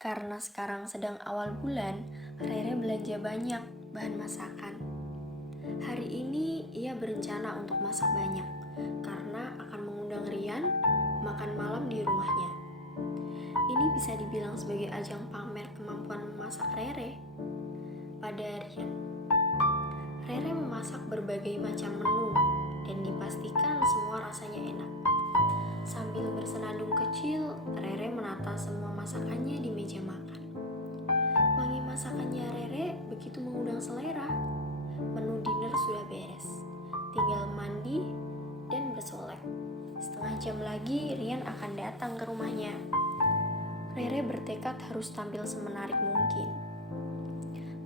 Karena sekarang sedang awal bulan, Rere belanja banyak bahan masakan. Hari ini ia berencana untuk masak banyak karena akan mengundang Rian makan malam di rumahnya. Ini bisa dibilang sebagai ajang pamer kemampuan memasak Rere pada Rian. Rere memasak berbagai macam menu dan dipastikan semua rasanya enak. Sambil bersenandung kecil, Rere menata semua masakannya di meja makan. Wangi masakannya Rere begitu mengundang selera. Menu dinner sudah beres, tinggal mandi dan bersolek. Setengah jam lagi Rian akan datang ke rumahnya. Rere bertekad harus tampil semenarik mungkin.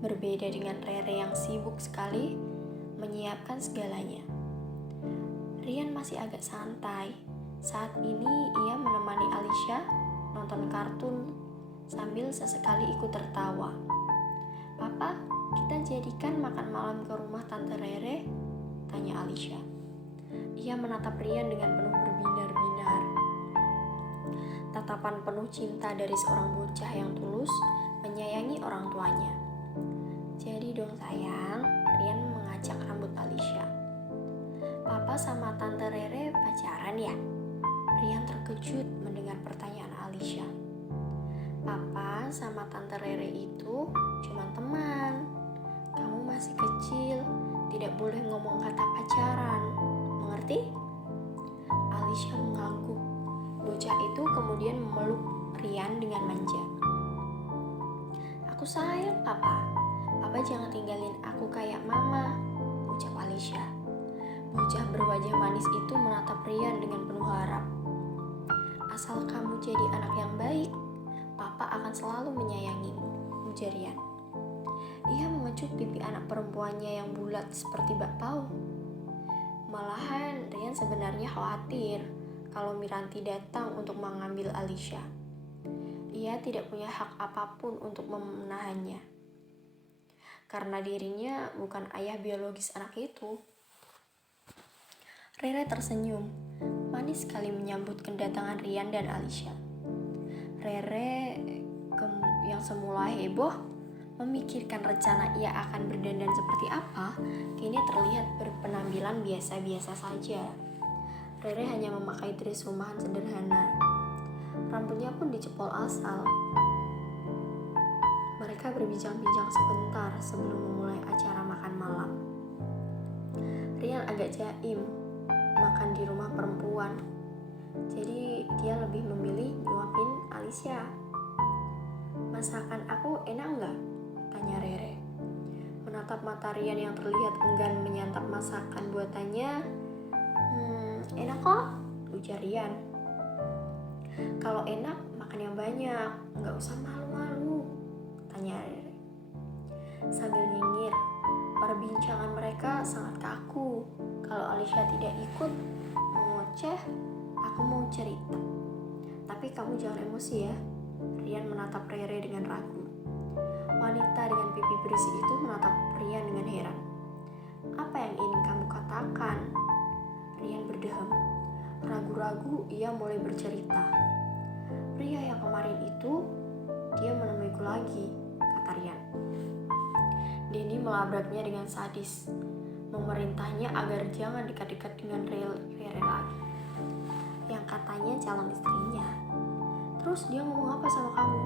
Berbeda dengan Rere yang sibuk sekali menyiapkan segalanya, Rian masih agak santai. Saat ini ia menemani Alicia nonton kartun sambil sesekali ikut tertawa. "Papa, kita jadikan makan malam ke rumah Tante Rere?" tanya Alicia. Ia menatap Rian dengan penuh berbinar-binar. Tatapan penuh cinta dari seorang bocah yang tulus menyayangi orang tuanya. "Jadi dong sayang," Rian mengacak rambut Alicia. "Papa sama Tante Rere pacaran ya?" Rian terkejut mendengar pertanyaan Alicia. "Papa sama Tante Rere itu cuma teman. Kamu masih kecil, tidak boleh ngomong kata pacaran. Mengerti?" Alicia mengangguk. Bocah itu kemudian memeluk Rian dengan manja. "Aku sayang Papa. Papa jangan tinggalin aku kayak Mama," ucap Alicia. Bocah berwajah manis itu menatap Rian dengan penuh harap. "Asal kamu jadi anak yang baik, Papa akan selalu menyayangimu," ujar Rian. Ia mengecup pipi anak perempuannya yang bulat seperti bakpao. Malahan Rian sebenarnya khawatir kalau Miranti datang untuk mengambil Alicia. Ia tidak punya hak apapun untuk menahannya, karena dirinya bukan ayah biologis anak itu. Rere tersenyum, manis sekali menyambut kedatangan Rian dan Alicia. Rere yang semula heboh memikirkan rencana ia akan berdandan seperti apa, kini terlihat berpenampilan biasa-biasa saja. Rere hanya memakai dress rumahan sederhana. Rambutnya pun dicepol asal. Mereka berbincang-bincang sebentar sebelum memulai acara makan malam. Rian agak jaim makan di rumah perempuan, jadi dia lebih memilih nyuapin Alicia. "Masakan aku enak nggak?" tanya Rere. Menatap mata Rian yang terlihat enggan menyantap masakan buatannya. Enak kok," ujar Rian. "Kalau enak, makan yang banyak, nggak usah malu-malu," tanya Rere. Sambil nyinyir, perbincangan mereka sangat kaku. Kalau Alicia tidak ikut mengoceh, "Aku mau cerita. Tapi kamu jangan emosi ya." Rian menatap Rere dengan ragu. Wanita dengan pipi berisi itu menatap Rian dengan heran. "Apa yang ingin kamu katakan?" Rian berdeham. Ragu-ragu ia mulai bercerita. "Pria yang kemarin itu, dia menemuiku lagi," kata Rian. Denny melabraknya dengan sadis, memerintahnya agar jangan dekat-dekat dengan Rere lagi, yang katanya calon istrinya. "Terus dia ngomong apa sama kamu?"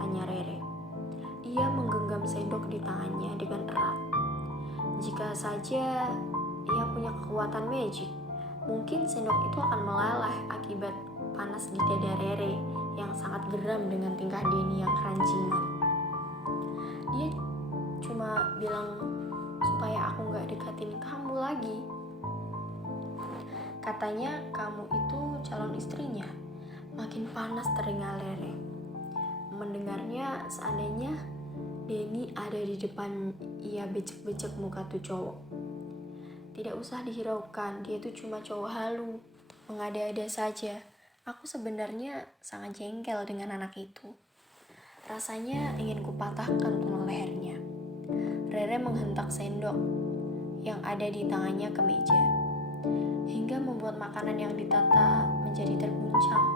tanya Rere. Ia menggenggam sendok di tangannya dengan erat. Jika saja ia punya kekuatan magic, mungkin sendok itu akan meleleh akibat panas di dada Rere yang sangat geram dengan tingkah Denny yang keranjingan. "Dia cuma bilang supaya aku gak deketin kamu lagi. Katanya kamu itu calon istrinya." Makin panas telinga Rere. Mendengarnya, seandainya Denny ada di depan, ia becek-becek muka tuh cowok. "Tidak usah dihiraukan, dia tuh cuma cowok halu, mengada-ada saja. Aku sebenarnya sangat jengkel dengan anak itu. Rasanya ingin kupatahkan tulang lehernya." Rere menghentak sendok yang ada di tangannya ke meja, hingga membuat makanan yang ditata menjadi terguncang.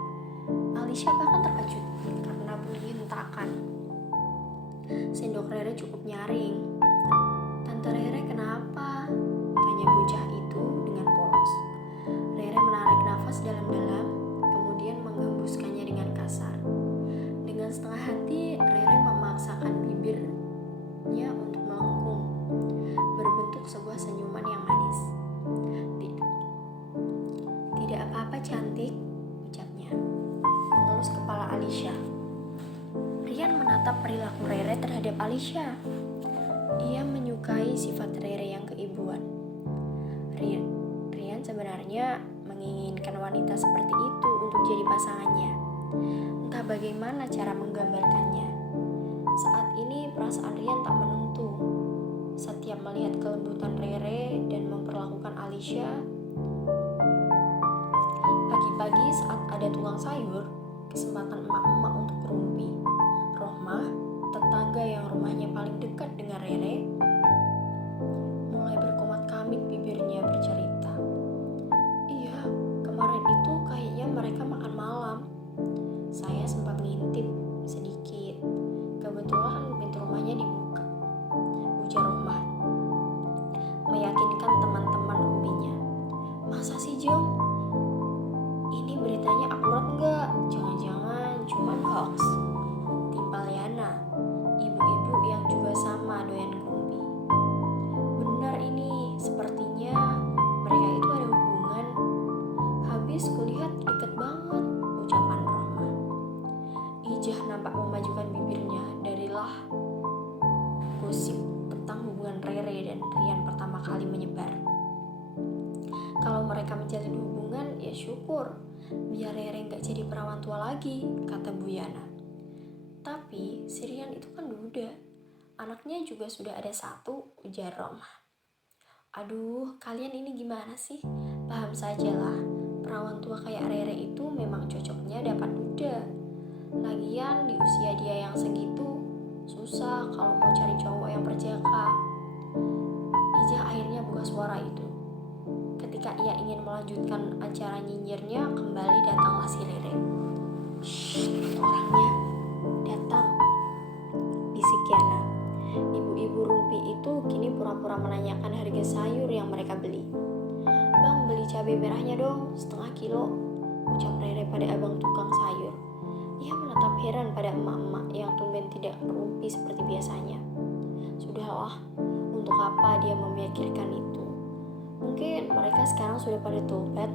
Alicia bahkan terkejut karena menghentakan. Sendok Rere cukup nyaring. "Tante Rere kenapa?" tanya bocah itu dengan polos. Rere menarik nafas dalam-dalam, kemudian menghembuskannya dengan kasar. Dengan setengah hati, Rere memaksakan bibirnya untuk melengkung, berbentuk sebuah senyuman yang manis. "Tidak apa-apa cantik," ucapnya, mengelus kepala Alisha. Rian menatap perilaku Rere terhadap Alisha. Ia menyukai sifat Rere yang keibuan. Rian sebenarnya menginginkan wanita seperti itu untuk jadi pasangannya. Entah bagaimana cara menggambarkannya. Saat ini perasaan Rian tak menentu. Setiap melihat kelembutan Rere dan memperlakukan Alisha. Pagi-pagi saat ada tukang sayur, kesempatan emak-emak untuk rumpi. Rohmah, tetangga yang rumahnya paling dekat dengan Rere, mulai berkomat-kamit bibirnya bercerita. "Iya, kemarin itu kayaknya mereka makan malam. Saya sempat ngintip sedikit. Kebetulan pintu rumahnya dibuka," ujar Rohmah, meyakinkan teman-teman rumpinya. "Masa sih, Jong? Ini beritanya akurat nggak? Jangan-jangan cuman hoax," timpal Yana, ibu-ibu yang juga sama doyan rumpi. "Benar ini, sepertinya mereka itu ada hubungan. Habis kulihat deket banget," ucapan Rohmah. Ijah nampak memajukan bibirnya. Darilah gosip tentang hubungan Rere dan Rian pertama kali menyebar. "Kalau mereka menjalin hubungan, ya syukur. Biar Rere gak jadi perawan tua lagi," kata Bu Yana. "Tapi si Rian itu kan duda. Anaknya juga sudah ada 1, ujar Rohmah. "Aduh, kalian ini gimana sih? Paham sajalah, perawan tua kayak Rere itu memang cocoknya dapat duda. Lagian di usia dia yang segitu, susah kalau mau cari cowok yang berjaka." Ijah akhirnya buka suara itu. Ketika ia ingin melanjutkan acara nyinyirnya, kembali datanglah si Rere. "Shh, itu orangnya datang," bisik Yana. Ibu-ibu rumpi itu kini pura-pura menanyakan harga sayur yang mereka beli. "Bang, beli cabai merahnya dong, 1/2 kilo," ucap Rere pada abang tukang sayur. Ia menatap heran pada emak-emak yang tumben tidak merumpi seperti biasanya. Sudahlah, untuk apa dia memikirkan itu? Mungkin mereka sekarang sudah pada tobat.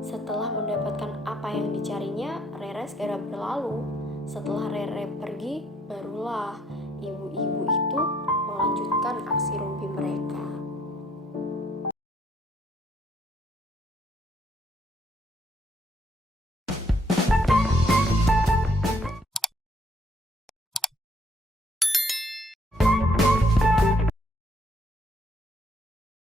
Setelah mendapatkan apa yang dicarinya, Rere segera berlalu. Setelah Rere pergi, barulah ibu-ibu itu melanjutkan aksi rumpi mereka.